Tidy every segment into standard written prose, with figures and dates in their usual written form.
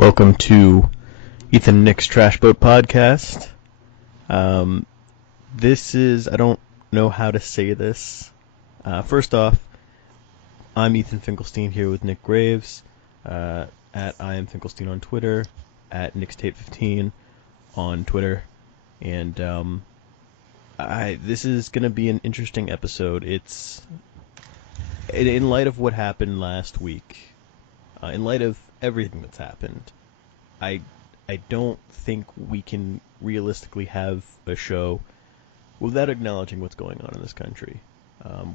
Welcome to Ethan and Nick's Trash Boat Podcast. This is, I don't know how to say this. First off, I'm Ethan Finkelstein here with Nick Graves, at I am Finkelstein on Twitter, at NicksTape15 on Twitter, and this is going to be an interesting episode. It's in light of what happened last week, in light of everything that's happened, I don't think we can realistically have a show without acknowledging what's going on in this country,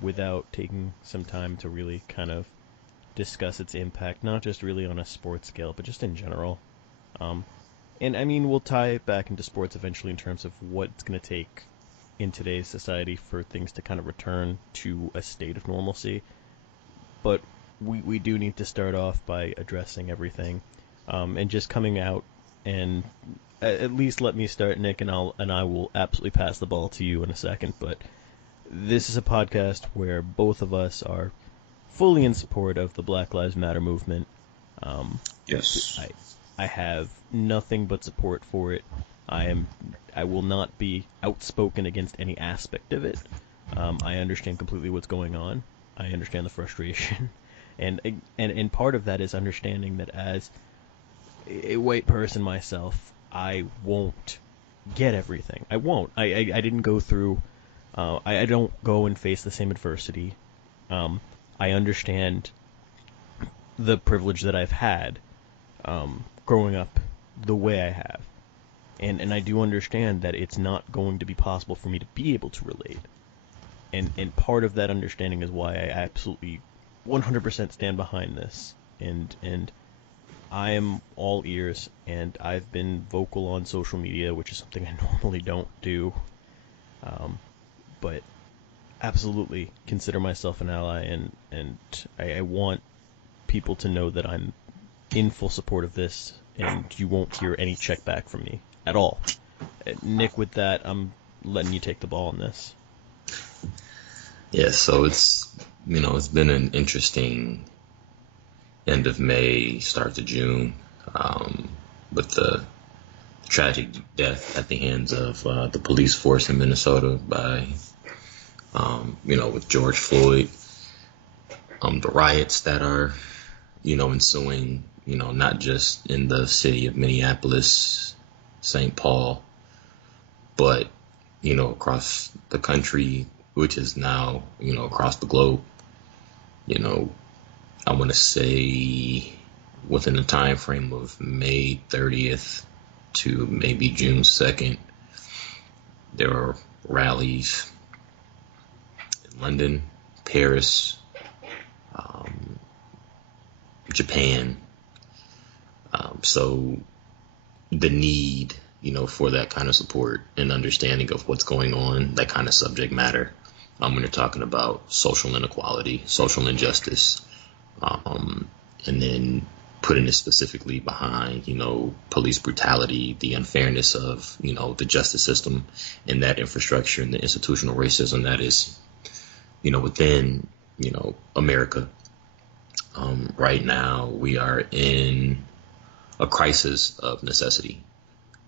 without taking some time to really kind of discuss its impact, not just really on a sports scale, but just in general. And I mean, we'll tie it back into sports eventually in terms of what it's going to take in today's society for things to kind of return to a state of normalcy. But we do need to start off by addressing everything, and just coming out, and at least let me start, Nick, and I will absolutely pass the ball to you in a second. But this is a podcast where both of us are fully in support of the Black Lives Matter movement. Yes, I have nothing but support for it. I will not be outspoken against any aspect of it. I understand completely what's going on. I understand the frustration. And part of that is understanding that as a white person myself, I won't get everything. I won't. I didn't go through, I don't go and face the same adversity. I understand the privilege that I've had growing up the way I have. And I do understand that it's not going to be possible for me to be able to relate. And part of that understanding is why I absolutely 100% stand behind this, and I am all ears, and I've been vocal on social media, which is something I normally don't do, but absolutely consider myself an ally, and I want people to know that I'm in full support of this, and you won't hear any check back from me at all. Nick, with that, I'm letting you take the ball on this. yeah. So it's been an interesting end of May, start to June, with the tragic death at the hands of the police force in Minnesota by, with George Floyd, the riots that are, ensuing, not just in the city of Minneapolis, St. Paul, but, across the country, which is now, across the globe. I want to say within the time frame of May 30th to maybe June 2nd, there are rallies in London, Paris, Japan. So the need, for that kind of support and understanding of what's going on, that kind of subject matter, when you're talking about social inequality, social injustice, and then putting it specifically behind, police brutality, the unfairness of, the justice system and that infrastructure and the institutional racism that is, within, America. Right now, we are in a crisis of necessity.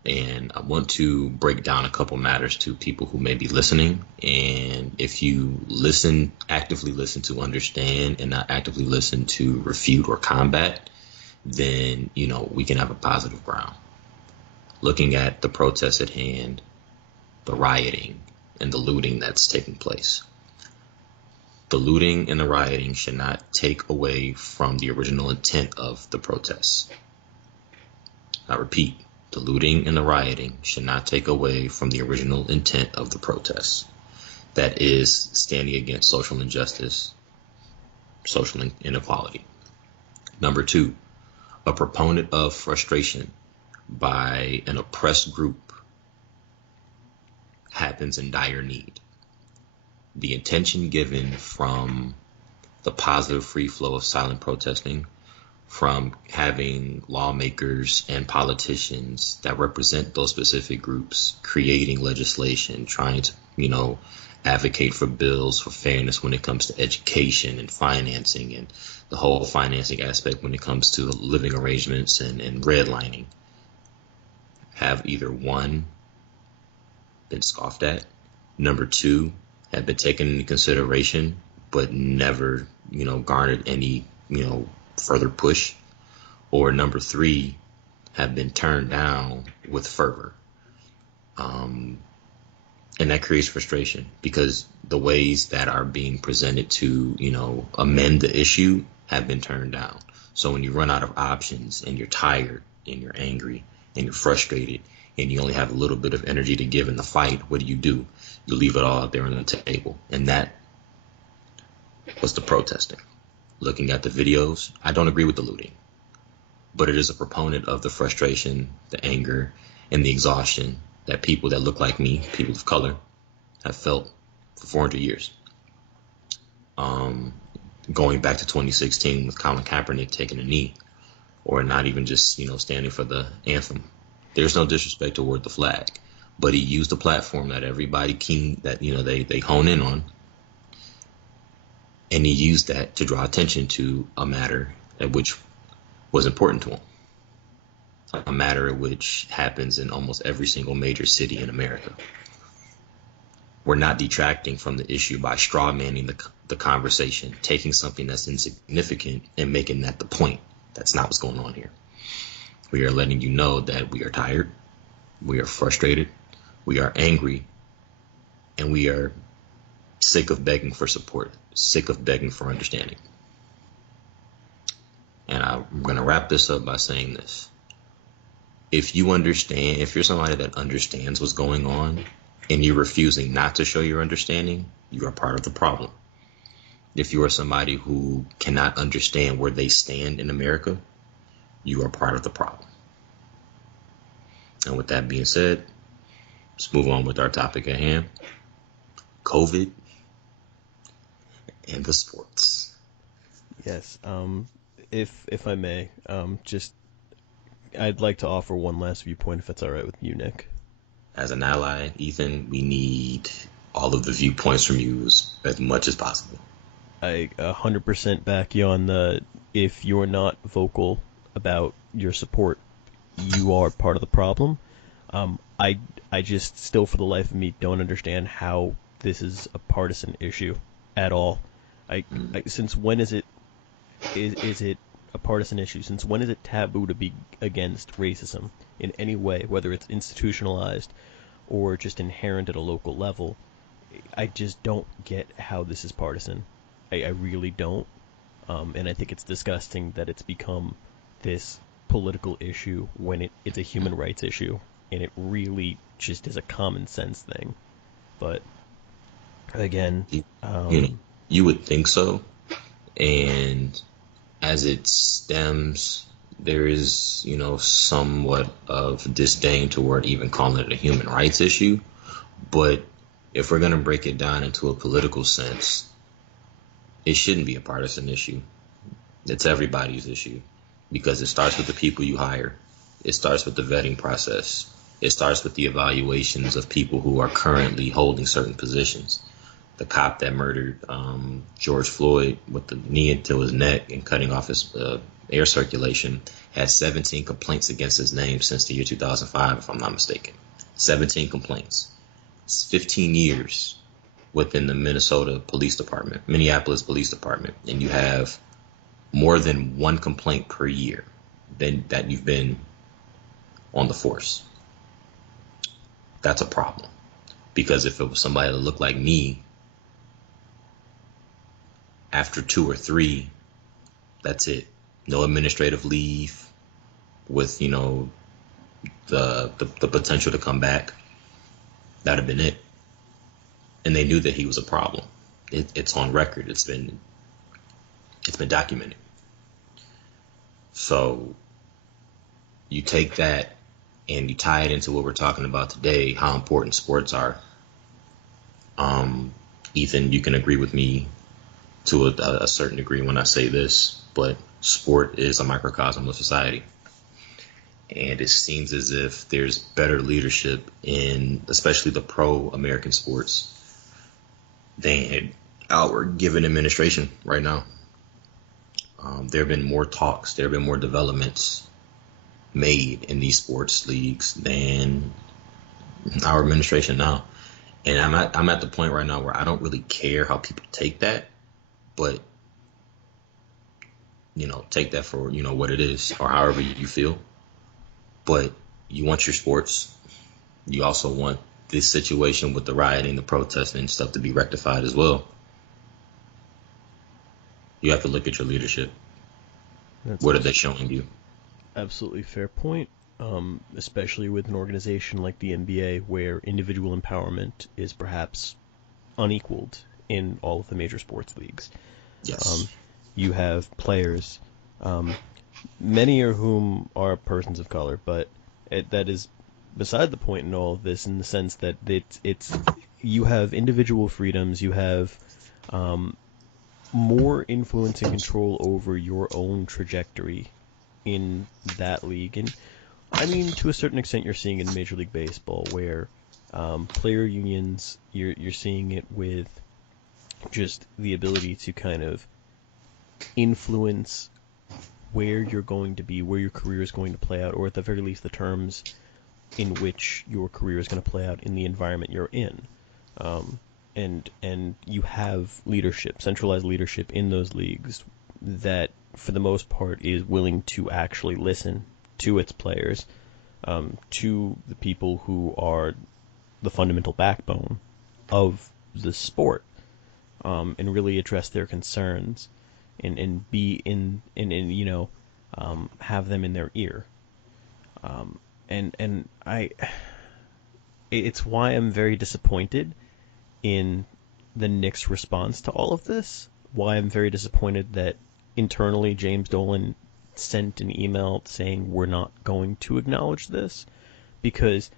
And I want to break down a couple matters to people who may be listening. And if you actively listen to understand and not actively listen to refute or combat, then, we can have a positive ground. Looking at the protests at hand, the rioting and the looting that's taking place. The looting and the rioting should not take away from the original intent of the protests. I repeat. The looting and the rioting should not take away from the original intent of the protests. That is standing against social injustice, social inequality. Number two, a proponent of frustration by an oppressed group happens in dire need. The intention given from the positive free flow of silent protesting, from having lawmakers and politicians that represent those specific groups creating legislation, trying to, advocate for bills for fairness when it comes to education and financing and the whole financing aspect when it comes to living arrangements and redlining, have either one, been scoffed at, number two, have been taken into consideration but never, garnered any, further push, or number three, have been turned down with fervor. And that creates frustration because the ways that are being presented to, amend the issue have been turned down. So when you run out of options and you're tired and you're angry and you're frustrated and you only have a little bit of energy to give in the fight, what do? You leave it all out there on the table. And that was the protesting. Looking at the videos, I don't agree with the looting, but it is a proponent of the frustration, the anger, and the exhaustion that people that look like me, people of color, have felt for 400 years. Going back to 2016 with Colin Kaepernick taking a knee, or not even just, standing for the anthem. There's no disrespect toward the flag, but he used a platform that everybody they hone in on, and he used that to draw attention to a matter at which was important to him. A matter which happens in almost every single major city in America. We're not detracting from the issue by straw manning the conversation, taking something that's insignificant and making that the point. That's not what's going on here. We are letting you know that we are tired, we are frustrated, we are angry, and we are sick of begging for support, sick of begging for understanding. And I'm going to wrap this up by saying this. If you're somebody that understands what's going on and you're refusing not to show your understanding, you are part of the problem. If you are somebody who cannot understand where they stand in America, you are part of the problem. And with that being said, let's move on with our topic at hand. COVID and the sports. Yes. If I may, I'd like to offer one last viewpoint, if that's all right with you, Nick. As an ally, Ethan, we need all of the viewpoints from you as much as possible. I 100% back you on if you're not vocal about your support, you are part of the problem. I just still, for the life of me, don't understand how this is a partisan issue at all. Since when is it a partisan issue? Since when is it taboo to be against racism in any way, whether it's institutionalized or just inherent at a local level? I just don't get how this is partisan. I really don't. And I think it's disgusting that it's become this political issue when it's a human rights issue, and it really just is a common sense thing. But again, you would think so. And as it stems, there is, somewhat of disdain toward even calling it a human rights issue. But if we're going to break it down into a political sense, it shouldn't be a partisan issue. It's everybody's issue because it starts with the people you hire. It starts with the vetting process. It starts with the evaluations of people who are currently holding certain positions. The cop that murdered George Floyd with the knee into his neck and cutting off his air circulation had 17 complaints against his name since the year 2005, if I'm not mistaken. 17 complaints. It's 15 years within the Minneapolis Police Department, and you have more than one complaint per year that you've been on the force. That's a problem. Because if it was somebody that looked like me, after 2 or 3, that's it. No administrative leave with, the potential to come back. That'd have been it. And they knew that he was a problem. It's on record. It's been documented. So you take that and you tie it into what we're talking about today, how important sports are. Ethan, you can agree with me to a certain degree when I say this, but sport is a microcosm of society. And it seems as if there's better leadership in especially the pro-American sports than our given administration right now. There have been more talks, there have been more developments made in these sports leagues than our administration now. And I'm at the point right now where I don't really care how people take that, but take that for what it is or however you feel. But you want your sports. You also want this situation with the rioting, the protesting and stuff to be rectified as well. You have to look at your leadership. What are they showing you? Absolutely fair point. Especially with an organization like the NBA, where individual empowerment is perhaps unequaled in all of the major sports leagues. Yes. You have players, many of whom are persons of color, but that is beside the point in all of this, in the sense that it's you have individual freedoms, you have more influence and control over your own trajectory in that league. And I mean, to a certain extent, you're seeing it in Major League Baseball, where player unions, you're seeing it with just the ability to kind of influence where you're going to be, where your career is going to play out, or at the very least the terms in which your career is going to play out in the environment you're in. And you have leadership, centralized leadership in those leagues that, for the most part, is willing to actually listen to its players, to the people who are the fundamental backbone of the sport, and really address their concerns and be in have them in their ear. And it's why I'm very disappointed in the Knicks' response to all of this. Why I'm very disappointed that internally James Dolan sent an email saying we're not going to acknowledge this, because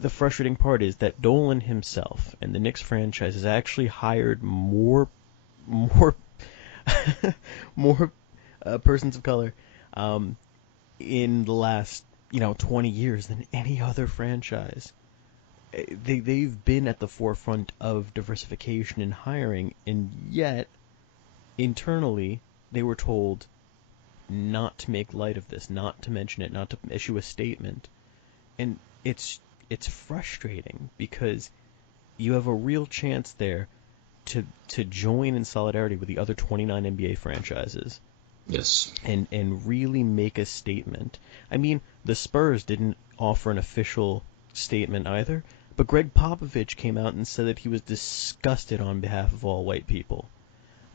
the frustrating part is that Dolan himself and the Knicks franchise has actually hired more more persons of color in the last 20 years than any other franchise. They've been at the forefront of diversification in hiring, and yet internally they were told not to make light of this, not to mention it, not to issue a statement. And it's frustrating, because you have a real chance there to join in solidarity with the other 29 NBA franchises. Yes. And really make a statement. I mean, the Spurs didn't offer an official statement either, but Greg Popovich came out and said that he was disgusted on behalf of all white people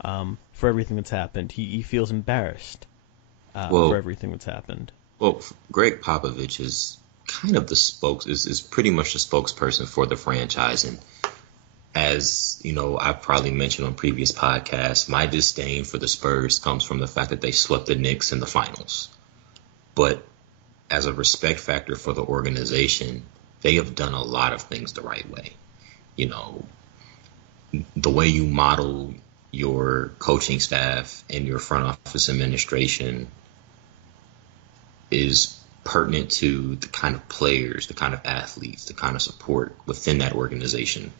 for everything that's happened. He feels embarrassed for everything that's happened. Well, Greg Popovich is kind of is pretty much the spokesperson for the franchise. And as I've probably mentioned on previous podcasts, my disdain for the Spurs comes from the fact that they swept the Knicks in the finals. But as a respect factor for the organization, they have done a lot of things the right way. The way you model your coaching staff and your front office administration is pertinent to the kind of players, the kind of athletes, the kind of support within that organization.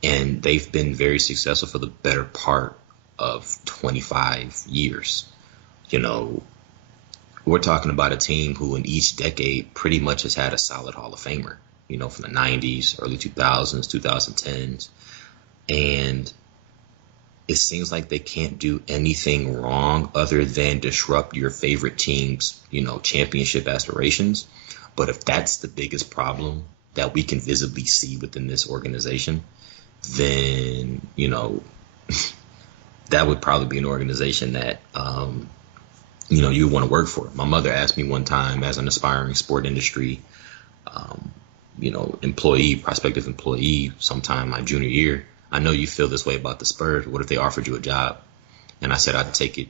And they've been very successful for the better part of 25 years. We're talking about a team who in each decade pretty much has had a solid Hall of Famer, from the 90s, early 2000s, 2010s. And it seems like they can't do anything wrong other than disrupt your favorite team's, championship aspirations. But if that's the biggest problem that we can visibly see within this organization, then, that would probably be an organization that, you would want to work for. My mother asked me one time, as an aspiring sport industry, prospective employee, sometime my junior year, I know you feel this way about the Spurs. What if they offered you a job? And I said I'd take it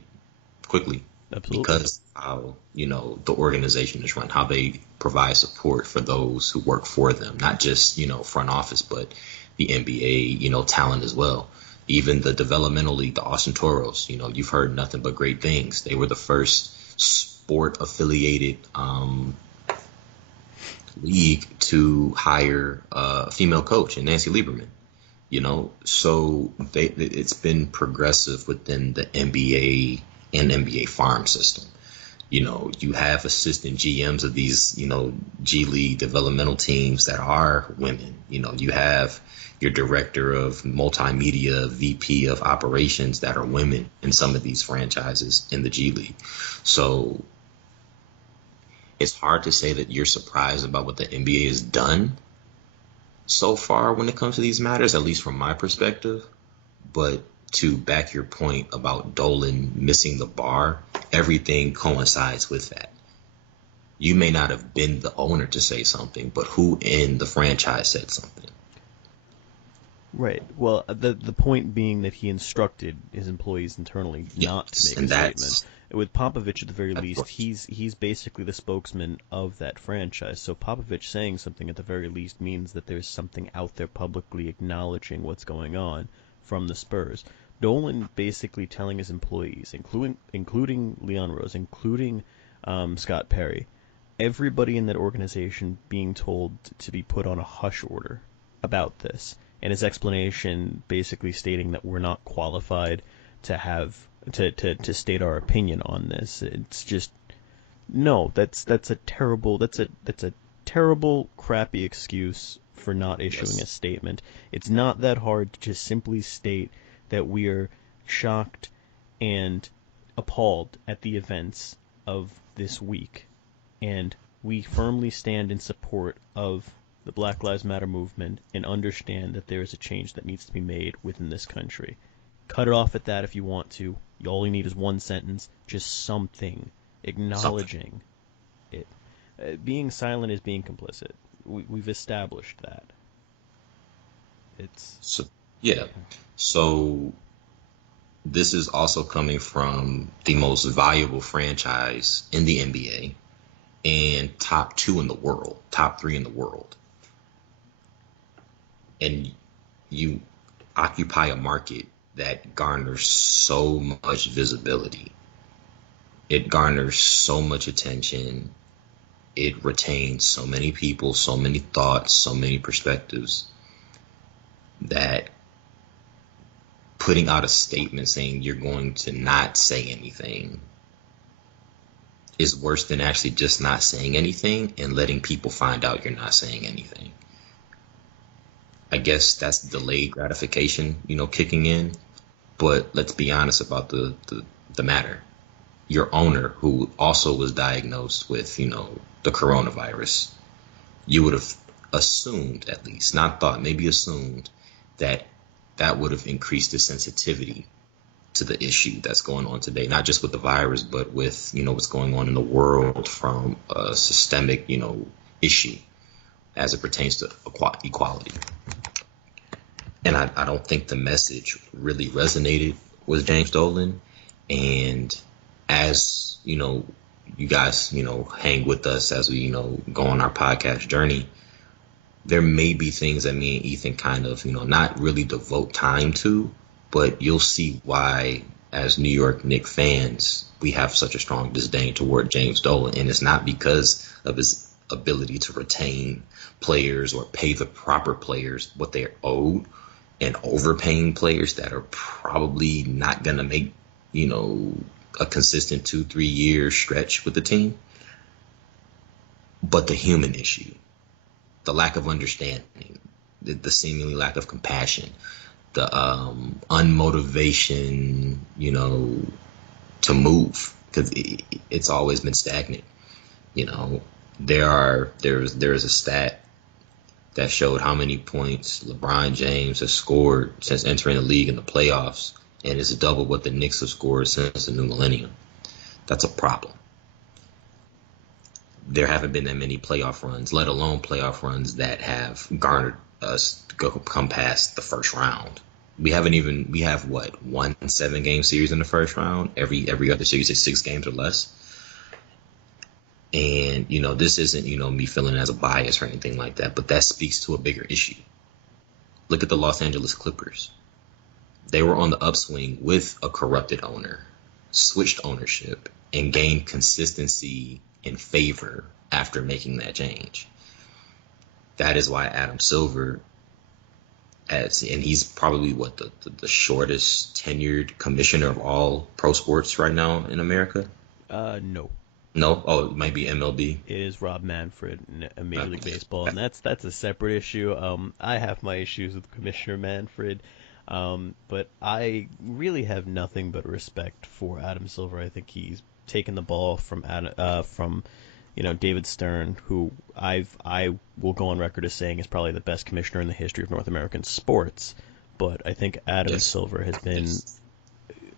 quickly. Absolutely. Because how, the organization is run, how they provide support for those who work for them, not just, front office, but the NBA, talent as well. Even the developmental league, the Austin Toros, you've heard nothing but great things. They were the first sport-affiliated league to hire a female coach, and Nancy Lieberman. So it's been progressive within the NBA and NBA farm system. You have assistant GMs of these, G League developmental teams that are women. You have your director of multimedia, VP of operations that are women in some of these franchises in the G League. So it's hard to say that you're surprised about what the NBA has done so far when it comes to these matters, at least from my perspective. But to back your point about Dolan missing the bar, everything coincides with that. You may not have been the owner to say something, but who in the franchise said something? Right. Well, the point being that he instructed his employees internally not to Yes, make a and statement. With Popovich, at the very that's least, right. he's basically the spokesman of that franchise. So Popovich saying something at the very least means that there's something out there publicly acknowledging what's going on from the Spurs. Dolan basically telling his employees, including Leon Rose, including Scott Perry, everybody in that organization being told to be put on a hush order about this, and his explanation basically stating that we're not qualified to have to state our opinion on this. It's just no, that's a terrible crappy excuse for not issuing a Yes. statement. It's not that hard to just simply state that we are shocked and appalled at the events of this week, and we firmly stand in support of the Black Lives Matter movement and understand that there is a change that needs to be made within this country. Cut it off at that if you want to. All you need is one sentence, just something Something. acknowledging it. Being silent is being complicit. We've established that. It's So, yeah. yeah. So this is also coming from the most valuable franchise in the NBA and top two in the world, top three in the world. And you occupy a market that garners so much visibility. It garners so much attention. It retains so many people, so many thoughts, so many perspectives that putting out a statement saying you're going to not say anything is worse than actually just not saying anything and letting people find out you're not saying anything. I guess that's delayed gratification, kicking in. But let's be honest about the matter. Your owner, who also was diagnosed with, the coronavirus, you would have assumed, at least, not thought, maybe assumed that that would have increased the sensitivity to the issue that's going on today, not just with the virus, but with, what's going on in the world from a systemic, issue as it pertains to equality. And I don't think the message really resonated with James Dolan. And as, you guys, hang with us as we, go on our podcast journey, there may be things that me and Ethan kind of, not really devote time to, but you'll see why, as New York Knicks fans, we have such a strong disdain toward James Dolan. And it's not because of his ability to retain players or pay the proper players what they're owed, and overpaying players that are probably not going to make, a consistent 2-3 year stretch with the team. But the human issue, the lack of understanding, the seemingly lack of compassion, the unmotivation, to move, because it's always been stagnant. There's a stat that showed how many points LeBron James has scored since entering the league in the playoffs, and it's double what the Knicks have scored since the new millennium. That's a problem. There haven't been that many playoff runs, let alone playoff runs that have garnered us to come past the first round. We have what, one 7-game series in the first round. Every other series is 6 games or less. And, this isn't, me feeling as a bias or anything like that, but that speaks to a bigger issue. Look at the Los Angeles Clippers. They were on the upswing with a corrupted owner, switched ownership, and gained consistency and favor after making that change. That is why Adam Silver and he's probably what the shortest tenured commissioner of all pro sports right now in America. No. No, oh, it might be MLB. It is Rob Manfred in Major League Okay. Baseball, and that's a separate issue. I have my issues with Commissioner Manfred, but I really have nothing but respect for Adam Silver. I think he's taken the ball from David Stern, who I will go on record as saying is probably the best commissioner in the history of North American sports. But I think Adam Yes. Silver has been Yes.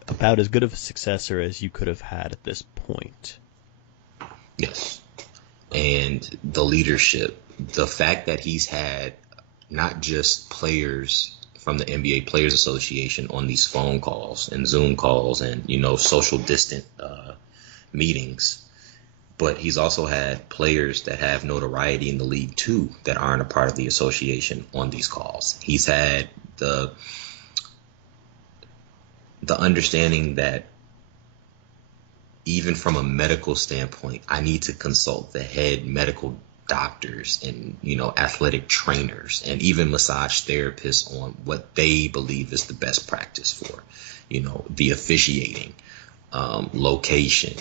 about as good of a successor as you could have had at this point. Yes. And the leadership, the fact that he's had not just players from the NBA Players Association on these phone calls and Zoom calls and social distant meetings, but he's also had players that have notoriety in the league too that aren't a part of the association on these calls. He's had the understanding that even from a medical standpoint, I need to consult the head medical doctors and athletic trainers and even massage therapists on what they believe is the best practice for the officiating, location.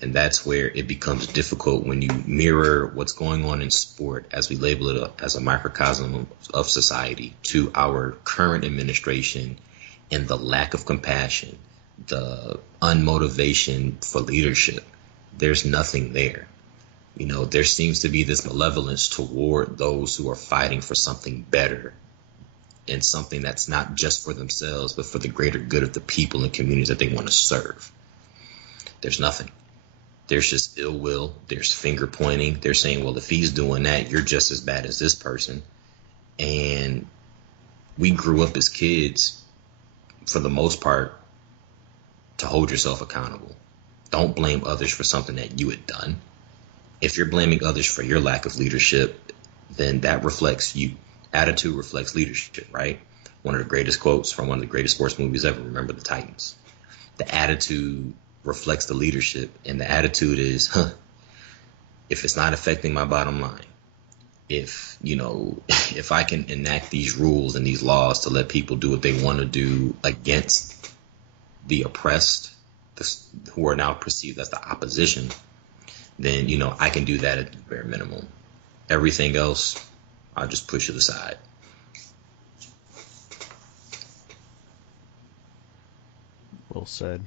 And that's where it becomes difficult when you mirror what's going on in sport, as we label it as a microcosm of society, to our current administration and the lack of compassion, the unmotivation for leadership. There's nothing there. There seems to be this malevolence toward those who are fighting for something better and something that's not just for themselves, but for the greater good of the people and communities that they want to serve. There's nothing. There's just ill will. There's finger pointing. They're saying, well, if he's doing that, you're just as bad as this person. And we grew up as kids, for the most part, to hold yourself accountable. Don't blame others for something that you had done. If you're blaming others for your lack of leadership, then that reflects you. Attitude reflects leadership, right? One of the greatest quotes from one of the greatest sports movies ever, Remember the Titans. The attitude reflects the leadership, and the attitude is, if it's not affecting my bottom line, if if I can enact these rules and these laws to let people do what they want to do against the oppressed, who are now perceived as the opposition, then I can do that at the bare minimum. Everything else, I'll just push it aside. Well said.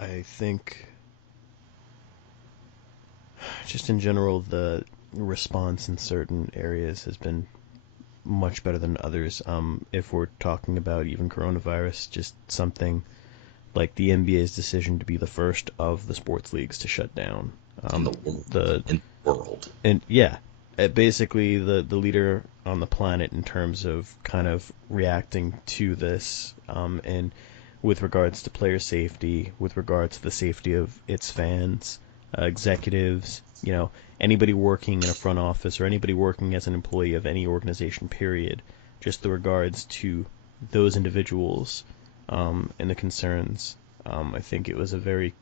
I think just in general, the response in certain areas has been much better than others. If we're talking about even coronavirus, just something like the NBA's decision to be the first of the sports leagues to shut down. In the world. In the world. And yeah, basically the leader on the planet in terms of kind of reacting to this, and with regards to player safety, with regards to the safety of its fans, executives, anybody working in a front office or anybody working as an employee of any organization, period, just the regards to those individuals, and the concerns. I think it was a very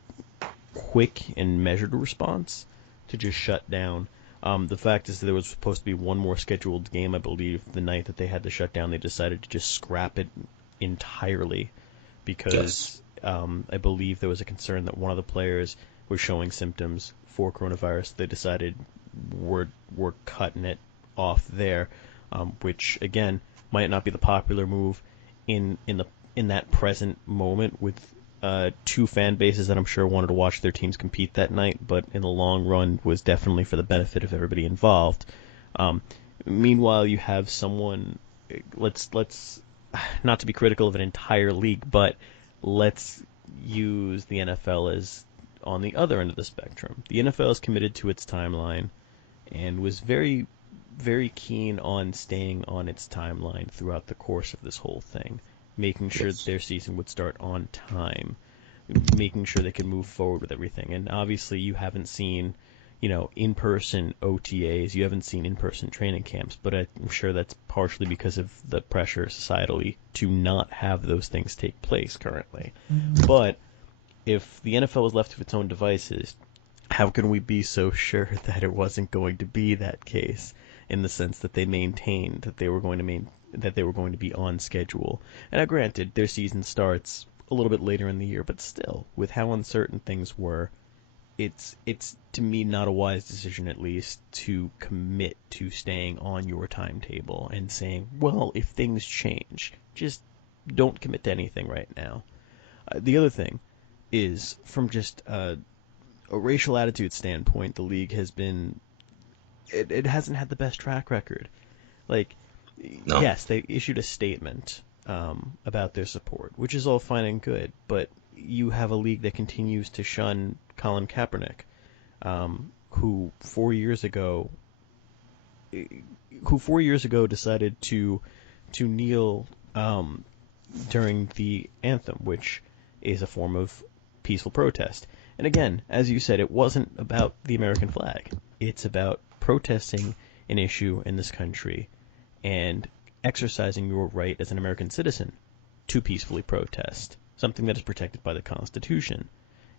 quick and measured response to just shut down. The fact is that there was supposed to be one more scheduled game, I believe, the night that they had to shut down. They decided to just scrap it entirely because Yes. I believe there was a concern that one of the players was showing symptoms for coronavirus. They decided we're cutting it off there, which again might not be the popular move in that present moment with two fan bases that I'm sure wanted to watch their teams compete that night, but in the long run was definitely for the benefit of everybody involved. Meanwhile, you have someone. Let's not to be critical of an entire league, but let's use the NFL as on the other end of the spectrum. The NFL is committed to its timeline and was very, very keen on staying on its timeline throughout the course of this whole thing, making sure that their season would start on time, making sure they could move forward with everything. And obviously you haven't seen, in-person OTAs, you haven't seen in-person training camps, but I'm sure that's partially because of the pressure societally to not have those things take place currently. But if the NFL was left to its own devices, how can we be so sure that it wasn't going to be that case? in the sense that they maintained that they were going to be on schedule. And now, granted, their season starts a little bit later in the year, but still, with how uncertain things were, it's to me not a wise decision, at least, to commit to staying on your timetable and saying, well, if things change, just don't commit to anything right now. The other thing is, from just a racial attitude standpoint, the league has been it hasn't had the best track record. Like, No. yes, they issued a statement about their support, which is all fine and good, but you have a league that continues to shun Colin Kaepernick, who 4 years ago decided to kneel during the anthem, which is a form of peaceful protest. And again, as you said, it wasn't about the American flag. It's about protesting an issue in this country and exercising your right as an American citizen to peacefully protest, something that is protected by the Constitution.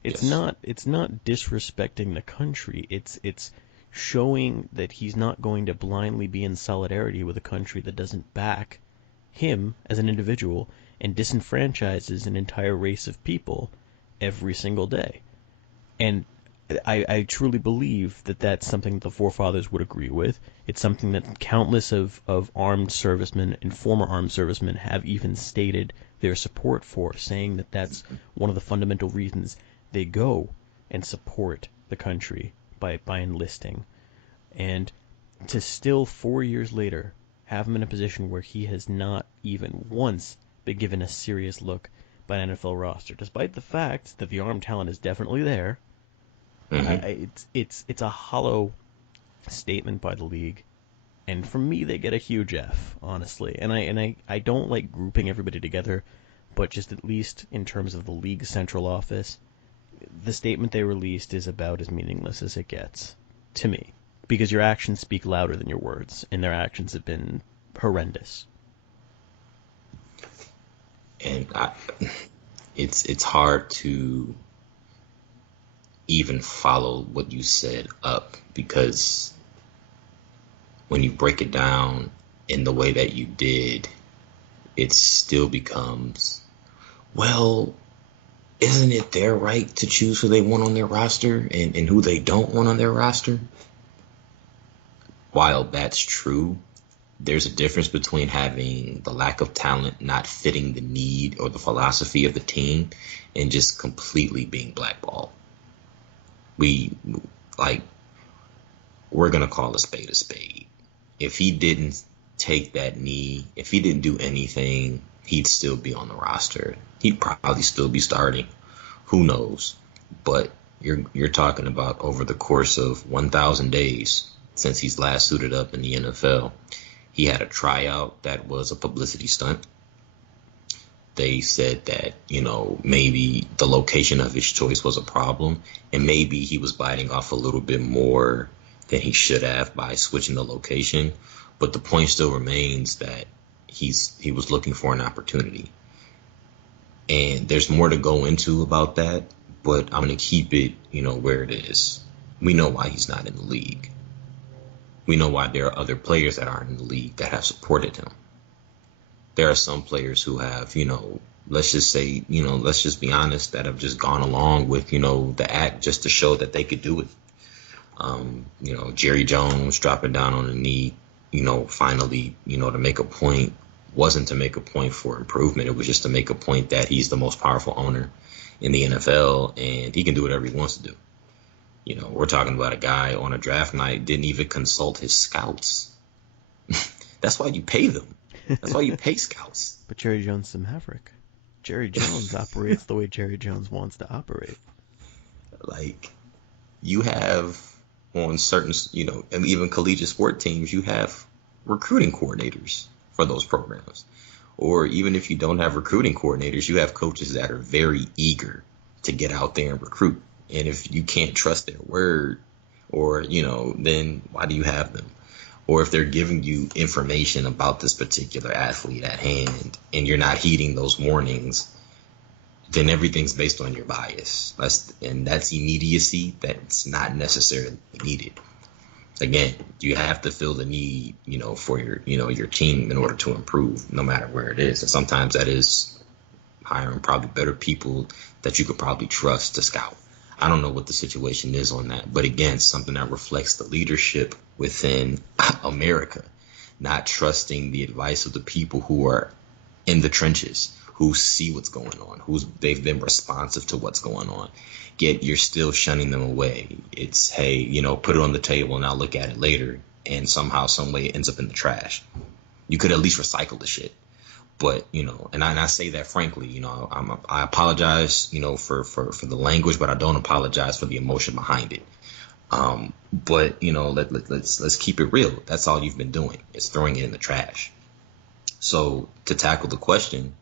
It's Yes. not disrespecting the country. It's showing that he's not going to blindly be in solidarity with a country that doesn't back him as an individual and disenfranchises an entire race of people every single day. And I truly believe that that's something the forefathers would agree with. It's something that countless of armed servicemen and former armed servicemen have even stated their support for, saying that that's one of the fundamental reasons they go and support the country by enlisting. And to still 4 years later have him in a position where he has not even once been given a serious look by an NFL roster, despite the fact that the armed talent is definitely there. Mm-hmm. It's a hollow statement by the league, and for me, they get a huge F, honestly. And I don't like grouping everybody together, but just at least in terms of the league's central office, the statement they released is about as meaningless as it gets to me, because your actions speak louder than your words, and their actions have been horrendous. And it's hard to even follow what you said up, because when you break it down in the way that you did, it still becomes, well, isn't it their right to choose who they want on their roster and who they don't want on their roster? While that's true, there's a difference between having the lack of talent not fitting the need or the philosophy of the team and just completely being blackballed. We, like, we're going to call a spade a spade. If he didn't take that knee, if he didn't do anything, he'd still be on the roster. He'd probably still be starting. Who knows? But you're talking about over the course of 1,000 days since he's last suited up in the NFL. He had a tryout that was a publicity stunt. They said that, maybe the location of his choice was a problem, and maybe he was biting off a little bit more than he should have by switching the location. But the point still remains that he was looking for an opportunity. And there's more to go into about that, but I'm going to keep it, where it is. We know why he's not in the league. We know why there are other players that aren't in the league that have supported him. There are some players who have, let's just say, let's just be honest, that have just gone along with, the act just to show that they could do it. Jerry Jones dropping down on the knee, finally, to make a point, wasn't to make a point for improvement. It was just to make a point that he's the most powerful owner in the NFL and he can do whatever he wants to do. We're talking about a guy on a draft night didn't even consult his scouts. That's why you pay them. That's why you pay scouts. But Jerry Jones is a maverick. Jerry Jones operates the way Jerry Jones wants to operate. Like, you have on certain, and even collegiate sport teams, you have recruiting coordinators for those programs. Or even if you don't have recruiting coordinators, you have coaches that are very eager to get out there and recruit. And if you can't trust their word, or, then why do you have them? Or if they're giving you information about this particular athlete at hand and you're not heeding those warnings, then everything's based on your bias. That's immediacy that's not necessarily needed. Again, you have to feel the need, for your team in order to improve, no matter where it is. And sometimes that is hiring probably better people that you could probably trust to scout. I don't know what the situation is on that, but again, something that reflects the leadership within America, not trusting the advice of the people who are in the trenches, who see what's going on, they've been responsive to what's going on. Yet you're still shunning them away. It's, hey, put it on the table and I'll look at it later, and somehow, some way, it ends up in the trash. You could at least recycle the shit. But and I say that frankly, I apologize, for the language, but I don't apologize for the emotion behind it. But let's keep it real. That's all you've been doing, is throwing it in the trash. So to tackle the question,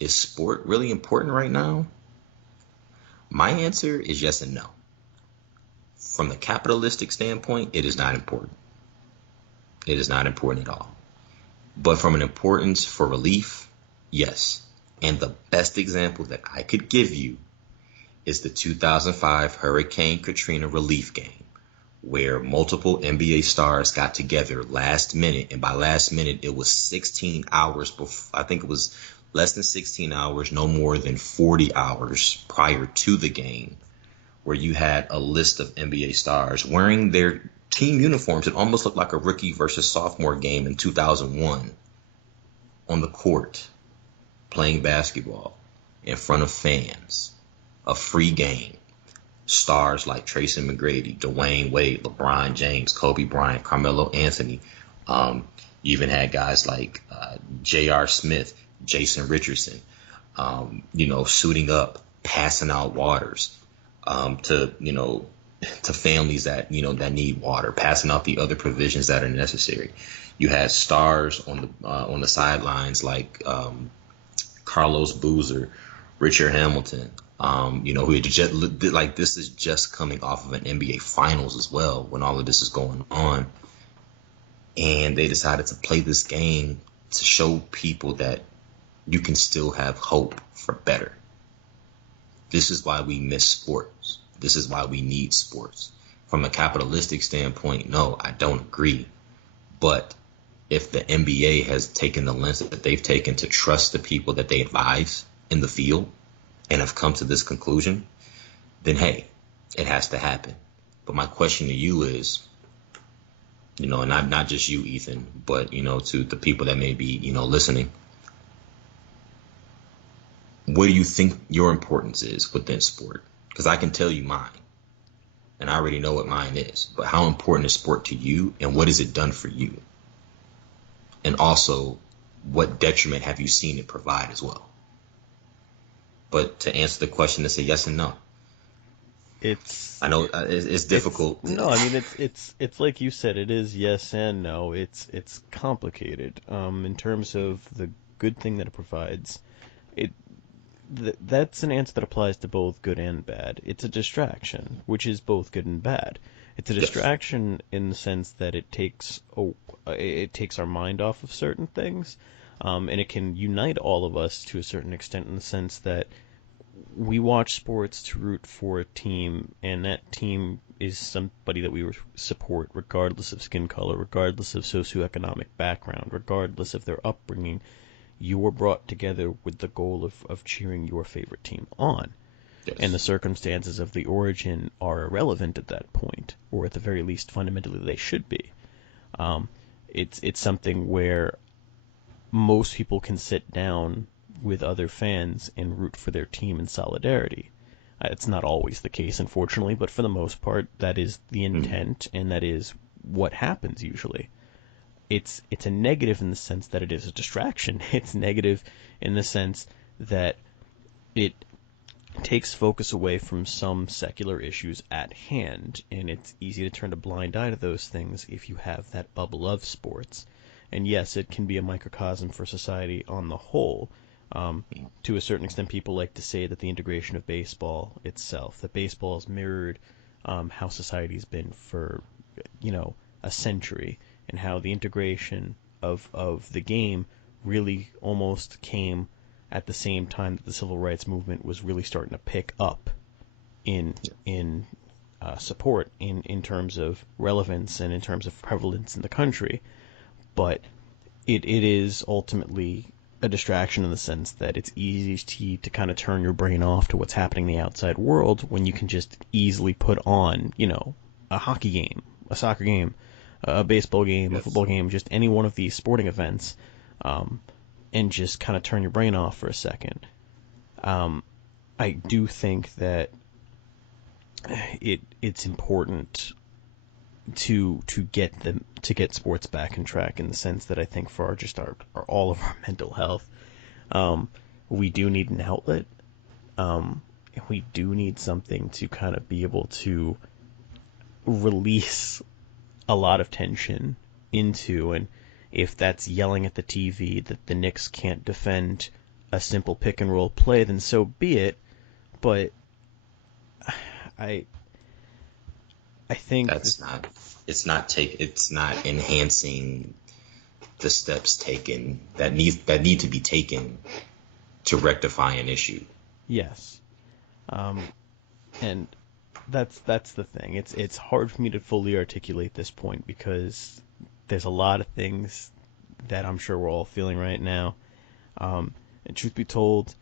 is sport really important right now? My answer is yes and no. From the capitalistic standpoint, it is not important. It is not important at all. But from an importance for relief, yes. And the best example that I could give you is the 2005 Hurricane Katrina relief game, where multiple NBA stars got together last minute. And by last minute, it was 16 hours before. I think it was less than 16 hours, no more than 40 hours prior to the game, where you had a list of NBA stars wearing their team uniforms. It almost looked like a rookie versus sophomore game in 2001 on the court, playing basketball in front of fans, a free game. Stars like Tracy McGrady, Dwayne Wade, LeBron James, Kobe Bryant, Carmelo Anthony. You even had guys like J.R. Smith, Jason Richardson, suiting up, passing out waters to families that that need water, passing out the other provisions that are necessary. You had stars on the sidelines like Carlos Boozer, Richard Hamilton, who had just like, this is just coming off of an NBA Finals as well when all of this is going on, and they decided to play this game to show people that you can still have hope for better. This is why we miss sports. This is why we need sports. From a capitalistic standpoint, no, I don't agree. But if the NBA has taken the lens that they've taken to trust the people that they advise in the field and have come to this conclusion, then hey, it has to happen. But my question to you is, and not just you, Ethan, but to the people that may be listening, what do you think your importance is within sport? Because I can tell you mine, and I already know what mine is. But how important is sport to you, and what has it done for you? And also, what detriment have you seen it provide as well? But to answer the question, it's a yes and no. I know it's difficult. No, I mean it's like you said, it is yes and no. It's complicated. In terms of the good thing that it provides, that's an answer that applies to both good and bad. It's a distraction, which is both good and bad. It's a distraction in the sense that it takes our mind off of certain things, and it can unite all of us to a certain extent in the sense that we watch sports to root for a team, and that team is somebody that we support regardless of skin color, regardless of socioeconomic background, regardless of their upbringing. You were brought together with the goal of cheering your favorite team on. Yes. And the circumstances of the origin are irrelevant at that point, or at the very least, fundamentally, they should be. It's something where most people can sit down with other fans and root for their team in solidarity. It's not always the case, unfortunately, but for the most part, that is the intent, and that is what happens usually. It's a negative in the sense that it is a distraction. It's negative in the sense that it takes focus away from some secular issues at hand, and it's easy to turn a blind eye to those things if you have that bubble of sports. And yes, it can be a microcosm for society on the whole. To a certain extent, people like to say that the integration of baseball itself, that baseball has mirrored how society's been for, a century, and how the integration of the game really almost came at the same time that the civil rights movement was really starting to pick up in support in terms of relevance and in terms of prevalence in the country, but it is ultimately a distraction in the sense that it's easy to kind of turn your brain off to what's happening in the outside world when you can just easily put on, a hockey game, a soccer game, a baseball game, a Yes. football game, just any one of these sporting events, and just kind of turn your brain off for a second. I do think that it's important to get sports back on track in the sense that I think for our all of our mental health, we do need an outlet. And we do need something to kind of be able to release a lot of tension into, and if that's yelling at the TV that the Knicks can't defend a simple pick and roll play, then so be it. But I I think that, That's not. It's not enhancing the steps taken that need to be taken to rectify an issue. yes, um, and that's the thing. It's hard for me to fully articulate this point because there's a lot of things that I'm sure we're all feeling right now. And truth be told,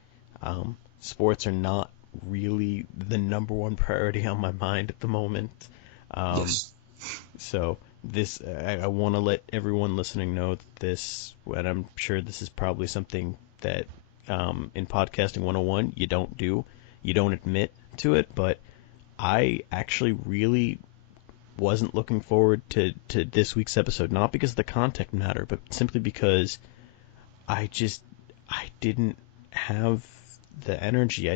sports are not really the number one priority on my mind at the moment. Um, Yes. so I want to let everyone listening know that and I'm sure this is probably something that in podcasting 101 you don't admit to it, but I actually really wasn't looking forward to this week's episode, not because of the content matter, but simply because I didn't have the energy.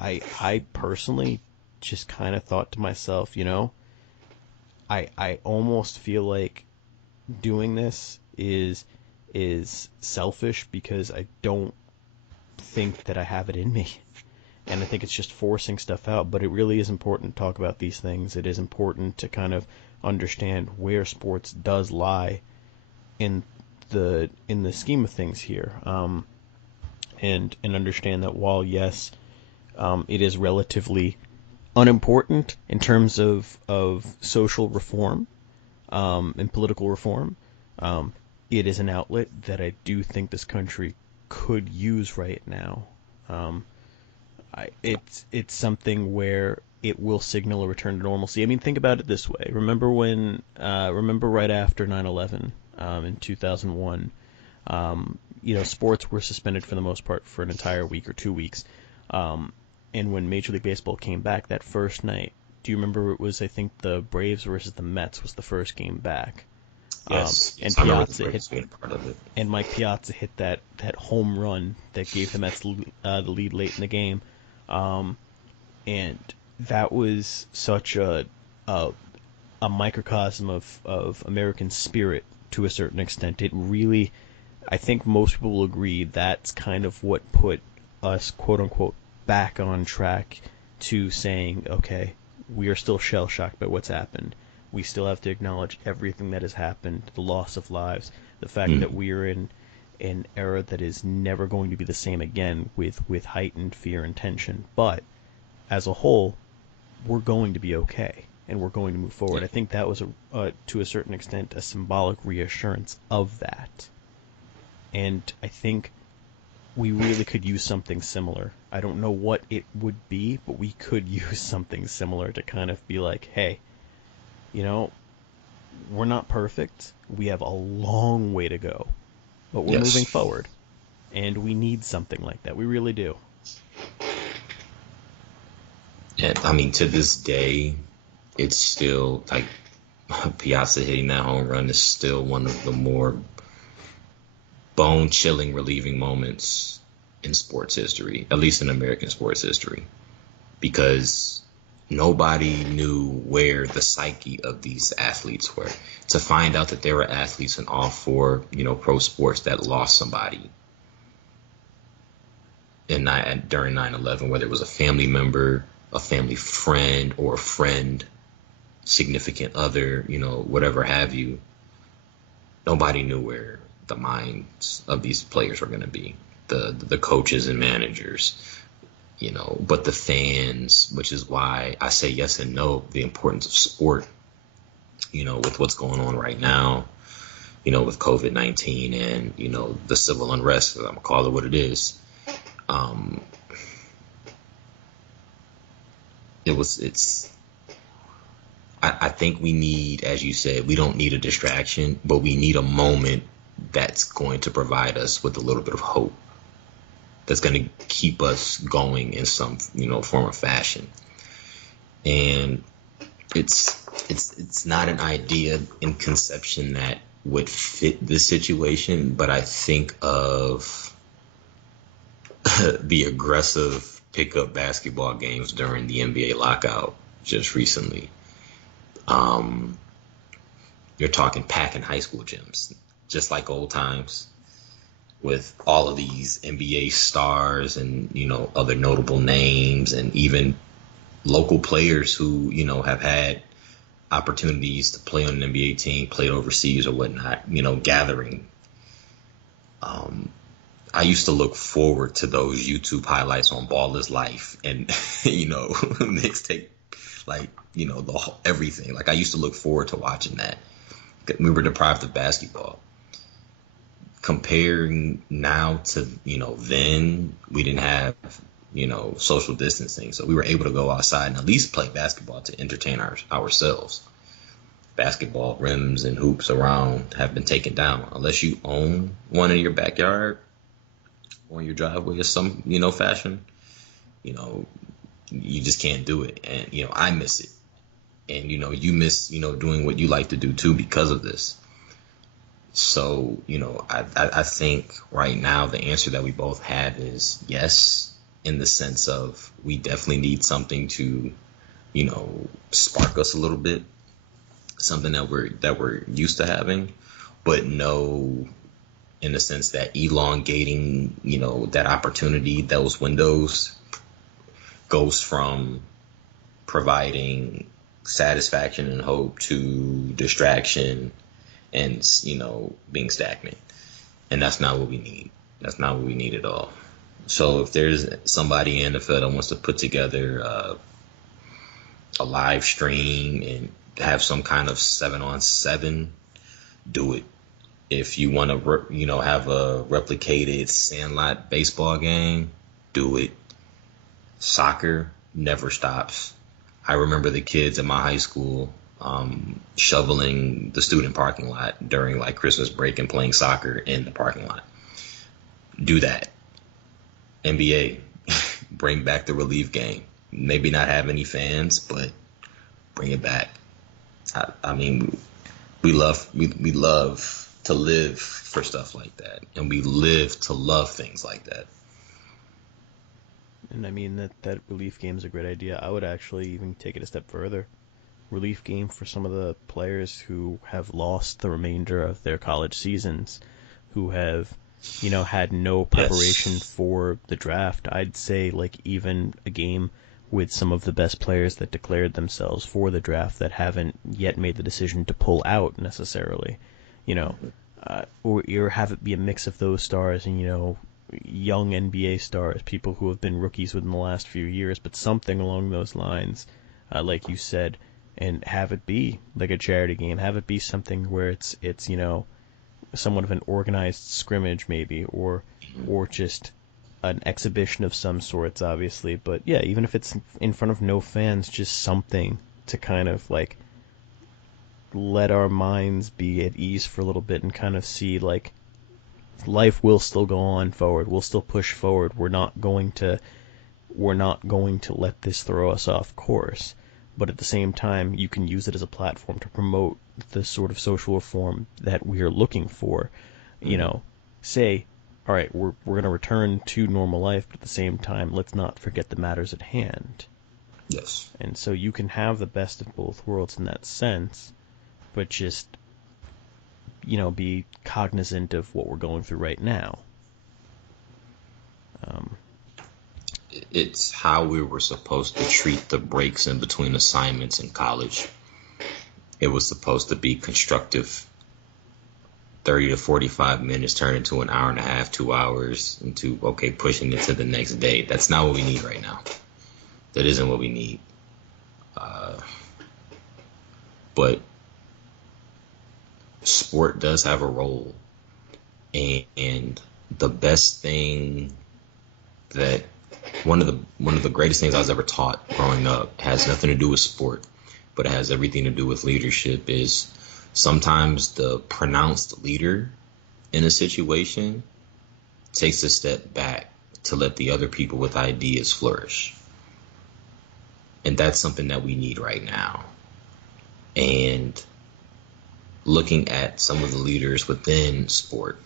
I personally just kind of thought to myself, I almost feel like doing this is selfish because I don't think that I have it in me. And I think it's just forcing stuff out, but it really is important to talk about these things. It is important to kind of understand where sports does lie in the scheme of things here, and understand that while yes, it is relatively unimportant in terms of social reform, and political reform, it is an outlet that I do think this country could use right now. Um, it's something where it will signal a return to normalcy. I mean, think about it this way. Remember right after 9/11, in 2001, sports were suspended for the most part for an entire week or 2 weeks. And when Major League Baseball came back that first night, do you remember it was, I think, the Braves versus the Mets was the first game back? Yes. And Yes. I remember the Piazza hit Braves being a part of it. and Mike Piazza hit that home run that gave the Mets the lead late in the game. Um, and that was such a microcosm of American spirit to a certain extent. It really, I think most people will agree that's kind of what put us, quote unquote, back on track to saying, okay, we are still shell shocked by what's happened. We still have to acknowledge everything that has happened, the loss of lives, the fact that Mm. we are in an era that is never going to be the same again with heightened fear and tension. But as a whole, we're going to be okay and we're going to move forward. Yeah. I think that was to a certain extent a symbolic reassurance of that. And I think we really could use something similar. I don't know what it would be, but we could use something similar to kind of be like, hey, you know, we're not perfect. We have a long way to go, but we're moving Yes. forward. And we need something like that. We really do. And I mean, to this day, it's still like Piazza hitting that home run is still one of the more bone chilling, relieving moments in sports history, at least in American sports history, because nobody knew where the psyche of these athletes were. To find out that there were athletes in all four, pro sports that lost somebody during 9/11, whether it was a family member, a family friend, or a friend, significant other, whatever have you. Nobody knew where the minds of these players were going to be, the coaches and managers. but the fans, which is why I say yes and no, the importance of sport, with what's going on right now, with COVID-19 and, the civil unrest, I'm gonna call it what it is. Um, I think we need, as you said, we don't need a distraction, but we need a moment that's going to provide us with a little bit of hope, that's going to keep us going in some, form of fashion. And it's not an idea in conception that would fit this situation, but I think of the aggressive pickup basketball games during the NBA lockout just recently. You're talking packing high school gyms, just like old times, with all of these NBA stars and, other notable names, and even local players who, have had opportunities to play on an NBA team, played overseas or whatnot, gathering. I used to look forward to those YouTube highlights on Ball is Life and, mixtape, like, everything. Like, I used to look forward to watching that. We were deprived of basketball. Comparing now to, then, we didn't have, social distancing. So we were able to go outside and at least play basketball to entertain ourselves. Basketball rims and hoops around have been taken down. Unless you own one in your backyard or in your driveway or some, fashion, you just can't do it. And, I miss it. And, you miss, doing what you like to do too because of this. So, I think right now the answer that we both have is yes, in the sense of we definitely need something to, spark us a little bit, something that we're used to having, but no, in the sense that elongating, that opportunity, those windows, goes from providing satisfaction and hope to distraction and, being stagnant. And that's not what we need. That's not what we need at all. So if there's somebody in the NFL that wants to put together a live stream and have some kind of 7-on-7, do it. If you want to, have a replicated Sandlot baseball game, do it. Soccer never stops. I remember the kids in my high school shoveling the student parking lot during like Christmas break and playing soccer in the parking lot. Do that. NBA, bring back the relief game. Maybe not have any fans, but bring it back. I mean, we love to live for stuff like that, and we live to love things like that. And I mean that relief game is a great idea. I would actually even take it a step further. Relief game for some of the players who have lost the remainder of their college seasons, who have, had no preparation for the draft. I'd say like even a game with some of the best players that declared themselves for the draft that haven't yet made the decision to pull out necessarily, or have it be a mix of those stars and, young NBA stars, people who have been rookies within the last few years, but something along those lines, like you said, and have it be like a charity game, have it be something where it's somewhat of an organized scrimmage maybe, or just an exhibition of some sorts, obviously, but yeah, even if it's in front of no fans, just something to kind of like let our minds be at ease for a little bit and kind of see like life will still go on forward. We'll still push forward. We're not going to let this throw us off course. But at the same time, you can use it as a platform to promote the sort of social reform that we are looking for. Say, all right, we're going to return to normal life, but at the same time, let's not forget the matters at hand. Yes. And so you can have the best of both worlds in that sense, but just, be cognizant of what we're going through right now. It's how we were supposed to treat the breaks in between assignments in college. It was supposed to be constructive 30 to 45 minutes turn into an hour and a half, 2 hours, into, okay, pushing it to the next day. That's not what we need right now. That isn't what we need. But sport does have a role. And the best thing that one of the greatest things I was ever taught growing up has nothing to do with sport, but it has everything to do with leadership, is sometimes the pronounced leader in a situation takes a step back to let the other people with ideas flourish. And that's something that we need right now. And looking at some of the leaders within sport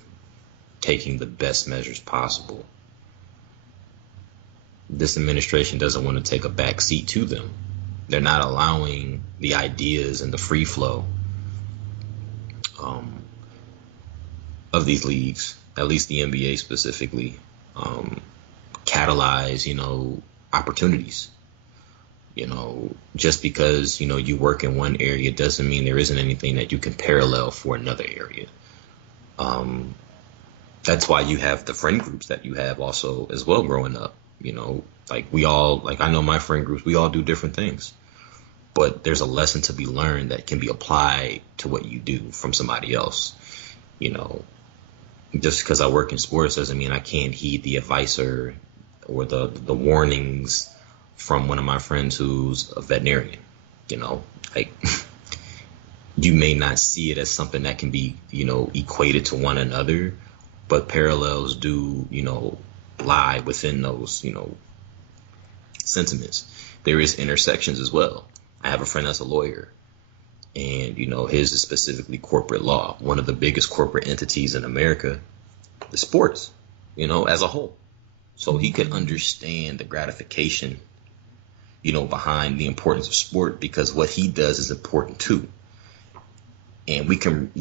taking the best measures possible, this administration doesn't want to take a back seat to them. They're not allowing the ideas and the free flow of these leagues, at least the NBA specifically, catalyze, opportunities. Just because, you work in one area doesn't mean there isn't anything that you can parallel for another area. That's why you have the friend groups that you have also as well growing up. I know my friend groups, we all do different things, but there's a lesson to be learned that can be applied to what you do from somebody else. Just because I work in sports doesn't mean I can't heed the advice or the warnings from one of my friends who's a veterinarian. Like you may not see it as something that can be, equated to one another, but parallels do, lie within those, sentiments. There is intersections as well. I have a friend that's a lawyer, and, his is specifically corporate law. One of the biggest corporate entities in America is sports, as a whole. So he could understand the gratification, behind the importance of sport, because what he does is important too. And we can,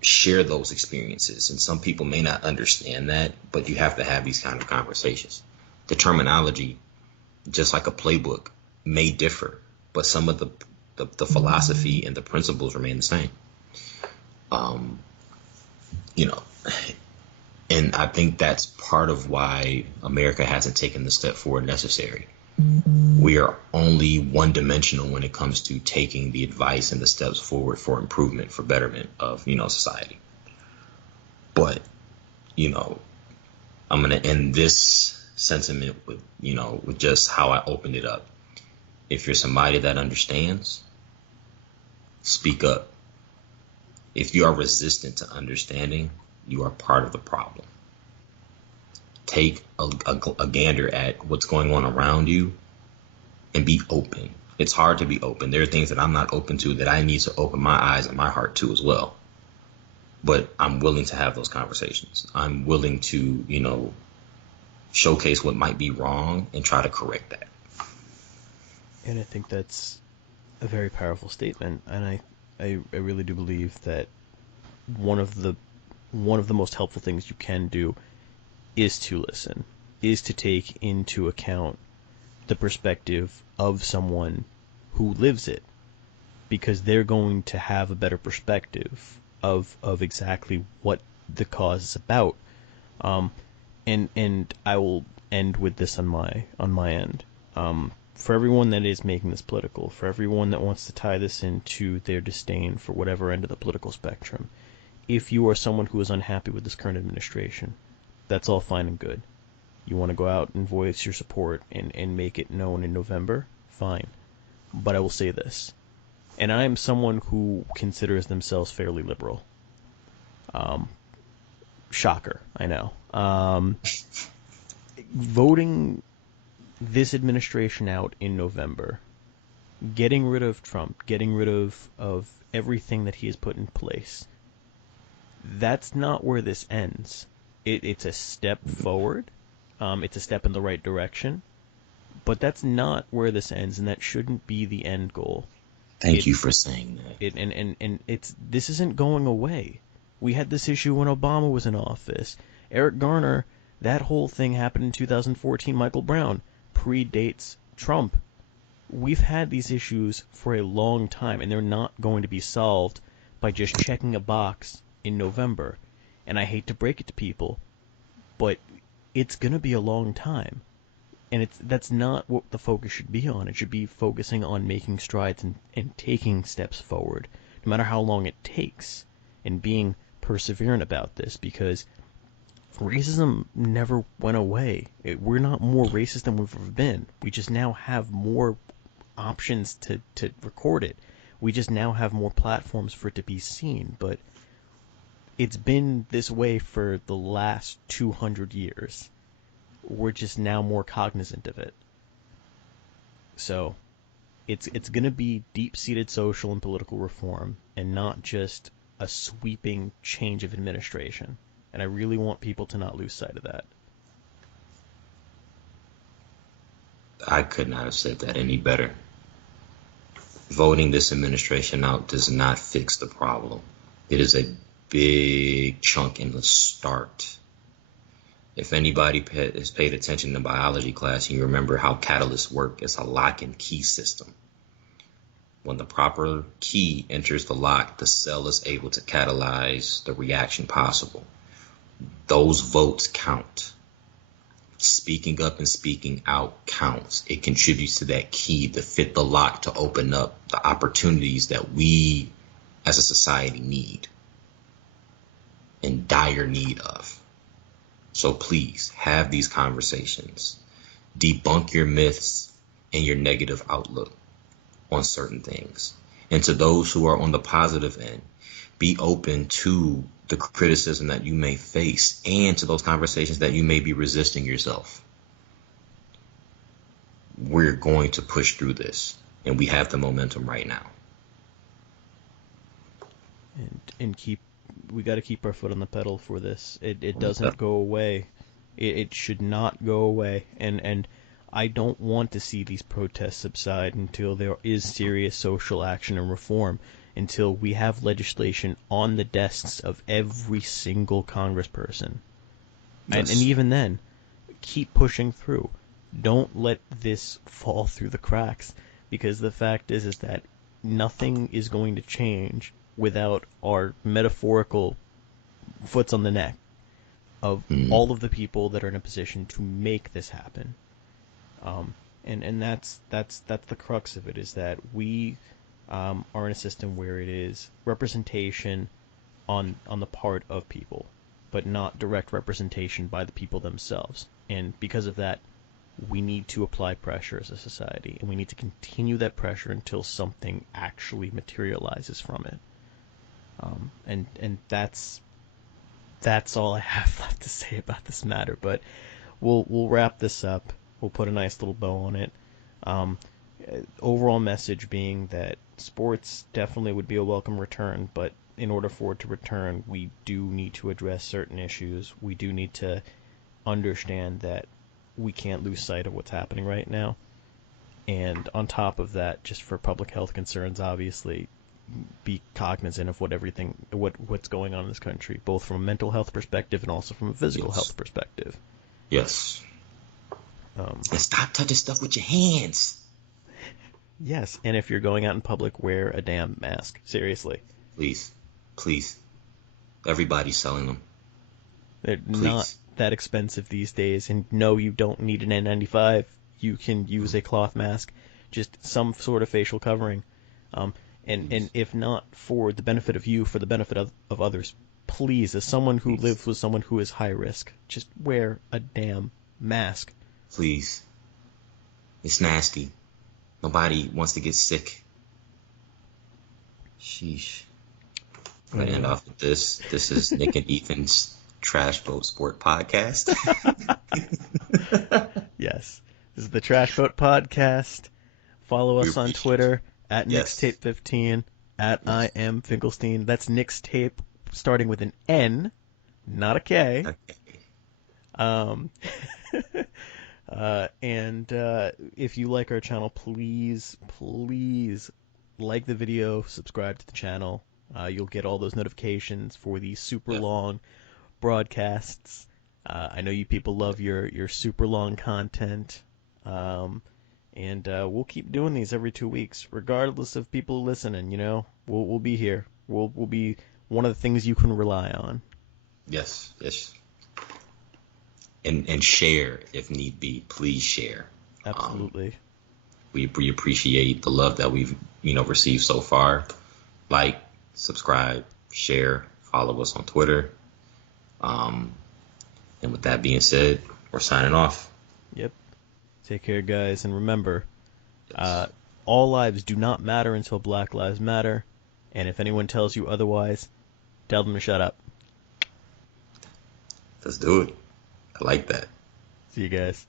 share those experiences. And some people may not understand that, but you have to have these kind of conversations. The terminology, just like a playbook, may differ, but some of the philosophy and the principles remain the same. And I think that's part of why America hasn't taken the step forward necessary. We are only one-dimensional when it comes to taking the advice and the steps forward for improvement, for betterment of, society. But, I'm going to end this sentiment with, with just how I opened it up. If you're somebody that understands, speak up. If you are resistant to understanding, you are part of the problem. Take a gander at what's going on around you and be open. It's hard to be open. There are things that I'm not open to that I need to open my eyes and my heart to as well. But I'm willing to have those conversations. I'm willing to, showcase what might be wrong and try to correct that. And I think that's a very powerful statement. And I really do believe that one of the most helpful things you can do is to listen, is to take into account the perspective of someone who lives it, because they're going to have a better perspective of exactly what the cause is about. And I will end with this on my end. For everyone that is making this political, for everyone that wants to tie this into their disdain for whatever end of the political spectrum, if you are someone who is unhappy with this current administration, that's all fine and good. You want to go out and voice your support and make it known in November, fine. But I will say this, and I am someone who considers themselves fairly liberal. Shocker, I know. Voting this administration out in November, getting rid of Trump, getting rid of everything that he has put in place, that's not where this ends. It's a step forward. It's a step in the right direction. But that's not where this ends, and that shouldn't be the end goal. Thank you for saying that. And this isn't going away. We had this issue when Obama was in office. Eric Garner, that whole thing happened in 2014. Michael Brown predates Trump. We've had these issues for a long time, and they're not going to be solved by just checking a box in November. And I hate to break it to people, but it's going to be a long time. And that's not what the focus should be on. It should be focusing on making strides and taking steps forward, no matter how long it takes, and being perseverant about this, because racism never went away. We're not more racist than we've ever been. We just now have more options to record it. We just now have more platforms for it to be seen. But it's been this way for the last 200 years. We're just now more cognizant of it. So it's going to be deep-seated social and political reform, and not just a sweeping change of administration. And I really want people to not lose sight of that. I could not have said that any better. Voting this administration out does not fix the problem. It is a big chunk in the start. If anybody has paid attention to biology class, you remember how catalysts work. It's a lock and key system. When the proper key enters the lock, the cell is able to catalyze the reaction possible. Those votes count. Speaking up and speaking out counts. It contributes to that key to fit the lock to open up the opportunities that we as a society need, in dire need of. So please have these conversations. Debunk your myths and your negative outlook on certain things. And to those who are on the positive end, be open to the criticism that you may face, and to those conversations that you may be resisting yourself. We're going to push through this, and we have the momentum right now. And we got to keep our foot on the pedal for this. It doesn't go away. It should not go away. And I don't want to see these protests subside until there is serious social action and reform, until we have legislation on the desks of every single congressperson. Yes. And even then, keep pushing through. Don't let this fall through the cracks, because the fact is that nothing is going to change without our metaphorical foots on the neck of all of the people that are in a position to make this happen. And that's the crux of it, is that we are in a system where it is representation on the part of people, but not direct representation by the people themselves. And because of that, we need to apply pressure as a society, and we need to continue that pressure until something actually materializes from it. And that's all I have left to say about this matter. But we'll wrap this up. We'll put a nice little bow on it. Overall message being that sports definitely would be a welcome return, but in order for it to return, we do need to address certain issues. We do need to understand that we can't lose sight of what's happening right now. And on top of that, just for public health concerns, obviously, be cognizant of what's going on in this country, both from a mental health perspective and also from a physical health perspective. Yes. And stop touching stuff with your hands. Yes, and if you're going out in public, wear a damn mask. Seriously. Please. Everybody's selling them. They're not that expensive these days, and no, you don't need an N95. You can use a cloth mask, just some sort of facial covering. And if not for the benefit of you, for the benefit of others, please, as someone who lives with someone who is high risk, just wear a damn mask. Please. It's nasty. Nobody wants to get sick. Sheesh. I'm going to end off with this. This is Nick and Ethan's Trash Boat Sport Podcast. Yes. This is the Trash Boat Podcast. Follow us on Twitter at Nixtape15, at I am Finkelstein. That's Nixtape starting with an N, not a K. Okay. And if you like our channel, please like the video, subscribe to the channel. You'll get all those notifications for these super long broadcasts. I know you people love your super long content. And we'll keep doing these every 2 weeks, regardless of people listening. We'll be here. We'll be one of the things you can rely on. Yes, yes. And share if need be. Please share. Absolutely. We appreciate the love that we've received so far. Like, subscribe, share, follow us on Twitter. And with that being said, we're signing off. Yep. Take care, guys, and remember, Yes. all lives do not matter until Black Lives Matter. And if anyone tells you otherwise, tell them to shut up. Let's do it. I like that. See you guys.